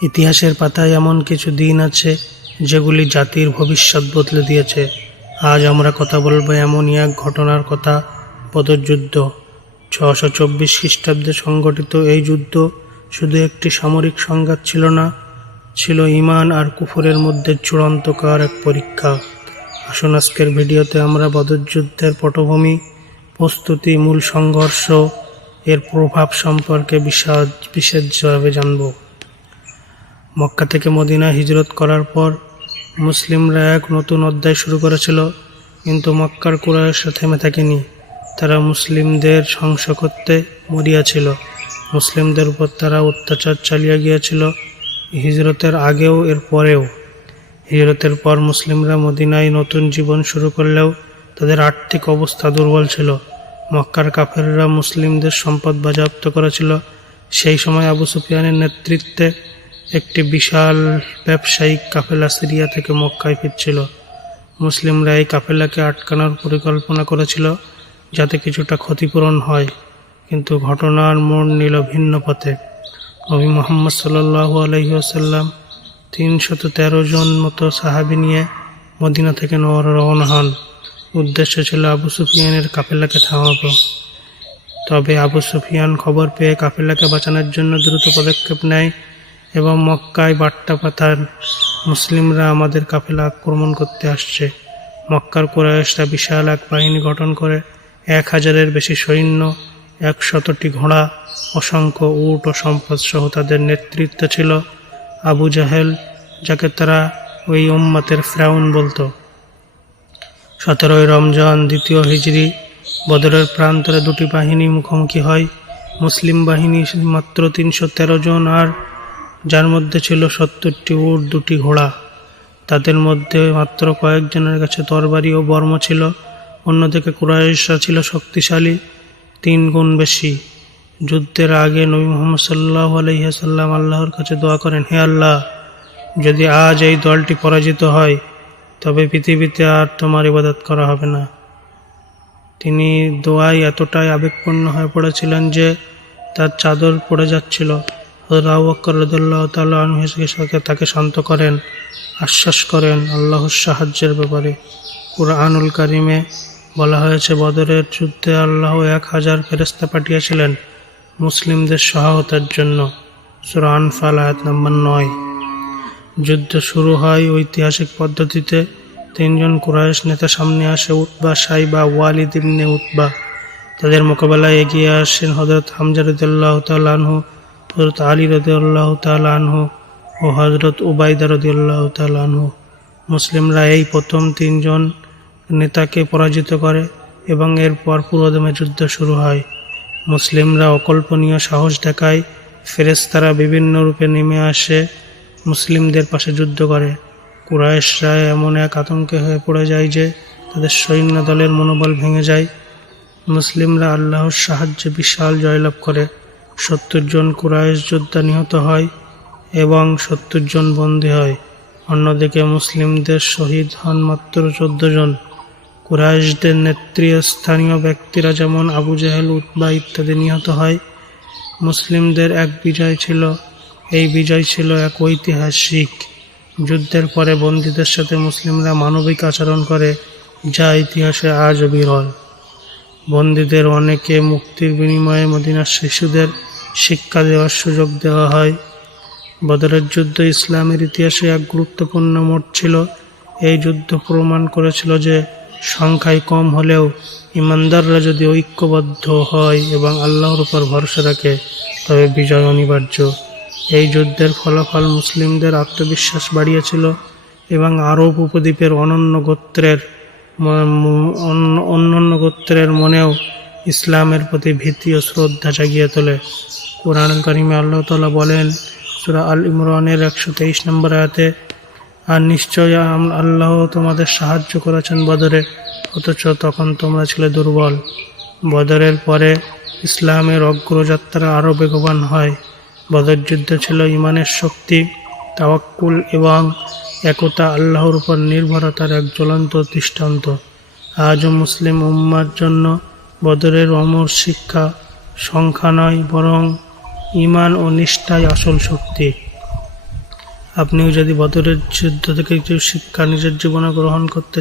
ইতিহাসের পাতায় এমন কিছু দিন আছে যেগুলি জাতির ভবিষ্যৎ বদলে দিয়েছে। আজ আমরা কথা বলবো এমনই এক ঘটনার কথা, বদর যুদ্ধ। 624 খ্রিস্টাব্দে সংগঠিত এই যুদ্ধ শুধু একটি সামরিক সংঘাত ছিল না, ছিল ঈমান আর কুফরের মধ্যে চূড়ান্তকার এক পরীক্ষা। আসুন আজকের ভিডিওতে আমরা বদর যুদ্ধের পটভূমি, প্রস্তুতি, মূল সংঘর্ষ, এর প্রভাব সম্পর্কে বিশেষভাবে জানব। মক্কা থেকে মদিনা হিজরত করার পর মুসলিমরা এক নতুন অধ্যায় শুরু করেছিল, কিন্তু মক্কার কুরাইশরা থেমে থাকেনি। তারা মুসলিমদের ধ্বংস করতে মরিয়াছিল। মুসলিমদের উপর তারা অত্যাচার চালিয়ে গিয়েছিল, হিজরতের আগেও এর পরেও। হিজরতের পর মুসলিমরা মদিনায় নতুন জীবন শুরু করলেও তাদের আর্থিক অবস্থা দুর্বল ছিল। মক্কার কাফেররা মুসলিমদের সম্পদ বাজেয়াপ্ত করেছিল। সেই সময় আবু সুফিয়ানের নেতৃত্বে একটি বিশাল ব্যবসায়িক কাফেলা সিরিয়া থেকে মক্কায় ফিরছিল। মুসলিমরা এই কাফেলাকে আটকানোর পরিকল্পনা করেছিল যাতে কিছুটা ক্ষতিপূরণ হয়, কিন্তু ঘটনার মোড় নিল ভিন্ন পথে। নবী মুহাম্মদ সাল্লাল্লাহু আলাইহি ওয়াসাল্লাম 313 জন মতো সাহাবী নিয়ে মদিনা থেকে রওনা হন। উদ্দেশ্য ছিল আবু সুফিয়ানের কাফেলাকে থামানো। তবে আবু সুফিয়ান খবর পেয়ে কাফেলাকে বাঁচানোর জন্য দ্রুত পদক্ষেপ নেয় এবং মক্কায় বার্তা পাঠান, মুসলিমরা আমাদের কাফেলা আক্রমণ করতে আসছে। মক্কার কুরাইশরা বিশাল এক বাহিনী গঠন করে 1000-এর বেশি সৈন্য, 100টি ঘোড়া, অসংখ্য উট ও সম্পদ সহ। তাদের নেতৃত্ব ছিল আবু জাহেল, যাকে তারা ওই উম্মতের ফিরাউন বলতো। 17 রমজান 2 হিজরি বদরের প্রান্তরে দুটি বাহিনী মুখোমুখি হয়। মুসলিম বাহিনী মাত্র 313 জন, আর যার মধ্যে ছিল 70টি উট, 2টি ঘোড়া। তাদের মধ্যে মাত্র কয়েকজনের কাছে তরবারি ও বর্ম ছিল। অন্যদিকে কুরাইশরা ছিল শক্তিশালী 3 গুণ বেশি। যুদ্ধের আগে নবী মুহাম্মদ সাল্লাল্লাহু আলাইহি ওয়াসাল্লাম আল্লাহর কাছে দোয়া করেন, হে আল্লাহ, যদি আজ এই দলটি পরাজিত হয় তবে পৃথিবীতে আর তোমার ইবাদত করা হবে না। তিনি দোয়ায় এতটাই আবেগপূর্ণ হয়ে পড়েছিলেন যে তার চাদর পড়ে যাচ্ছিল। হযরত আবু বকর রাদিয়াল্লাহু তাআলা আনহু এসে তাকে শান্ত করেন, আশ্বাস করেন আল্লাহর সাহায্যের ব্যাপারে। কুরআনুল কারিমে বলা হয়েছে, বদরের যুদ্ধে আল্লাহ 1000 ফেরেশতা পাঠিয়েছিলেন মুসলিমদের সহায়তার জন্য। সূরা আনফাল আয়াত নম্বর 9। যুদ্ধ শুরু হয় ঐতিহাসিক পদ্ধতিতে। 3 জন কুরাইশ নেতা সামনে আসে, উতবা, সাইবা, ওয়ালিদ ইবনে উতবা। তাদের মোকাবেলায় এগিয়ে আসেন হযরত হামজা রাদিয়াল্লাহু তাআলা আনহু, হযরত আলী রাদিয়াল্লাহু তাআলা আনহু ও হযরত উবাইদা রাদিয়াল্লাহু তাআলা আনহু। মুসলিমরা এই প্রথম 3 জন নেতাকে পরাজিত করে এবং এরপর পুরোদমে যুদ্ধ শুরু হয়। মুসলিমরা অকল্পনীয় সাহস দেখায়। ফেরেশতারা বিভিন্ন রূপে নেমে আসে মুসলিমদের পাশে যুদ্ধ করে। কুরাইশরা এমন এক আতঙ্কে হয়ে পড়ে যায় যে তাদের সৈন্য দলের মনোবল ভেঙে যায়। মুসলিমরা আল্লাহর সাহায্যে বিশাল জয়লাভ করে। 70 জন কুরাইশ যোদ্ধা নিহত হয় এবং 70 জন বন্দী হয়। অন্যদিকে মুসলিমদের শহীদ হন মাত্র 14 জন। কুরাইশদের নেতৃস্থানীয় ব্যক্তিরা যেমন আবু জাহেল, উতবা ইত্যাদি নিহত হয়। মুসলিমদের এক বিজয় ছিল। এই বিজয় ছিল এক ঐতিহাসিক। যুদ্ধের পরে বন্দীদের সাথে মুসলিমরা মানবিক আচরণ করে, যা ইতিহাসে আজও বিরল। বন্দীদের অনেকে মুক্তির বিনিময়ে মদিনার শিশুদের শিক্ষা দেওয়ার সুযোগ দেওয়া হয়। বদরের যুদ্ধ ইসলামের ইতিহাসে এক গুরুত্বপূর্ণ মোড় ছিল। এই যুদ্ধ প্রমাণ করেছিল যে সংখ্যায় কম হলেও ইমানদাররা যদি ঐক্যবদ্ধ হয় এবং আল্লাহর উপর ভরসা রাখে তবে বিজয় অনিবার্য। এই যুদ্ধের ফলাফল মুসলিমদের আত্মবিশ্বাস বাড়িয়েছিল এবং আরব উপদ্বীপের অন্যান্য গোত্রের মনেও ইসলামের প্রতি ভীতি ও শ্রদ্ধা জাগিয়ে তোলে। কুরআনুল কারিমে আল্লাহ তাআলা বলেন, সূরা আল ইমরানের 123 নম্বর আয়াতে, আর নিশ্চয় আল্লাহ তোমাদের সাহায্য করেছেন বদরে, অথচ তখন তোমরা ছিলে দুর্বল। বদরের পরে ইসলামের অগ্রযাত্রা আরও বেগবান হয়। বদর যুদ্ধ ছিল ঈমানের শক্তি, তাওয়াক্কুল এবং একতা, আল্লাহর উপর নির্ভরতার এক জ্বলন্ত দৃষ্টান্ত। আজও মুসলিম উম্মার জন্য বদরের অমর শিক্ষা সংখ্যা নয়, বরং ঈমান ও নিষ্ঠাই আসল শক্তি। আপনিও যদি বদরের যুদ্ধ থেকে কিছু শিক্ষা নিজের জীবনে গ্রহণ করতে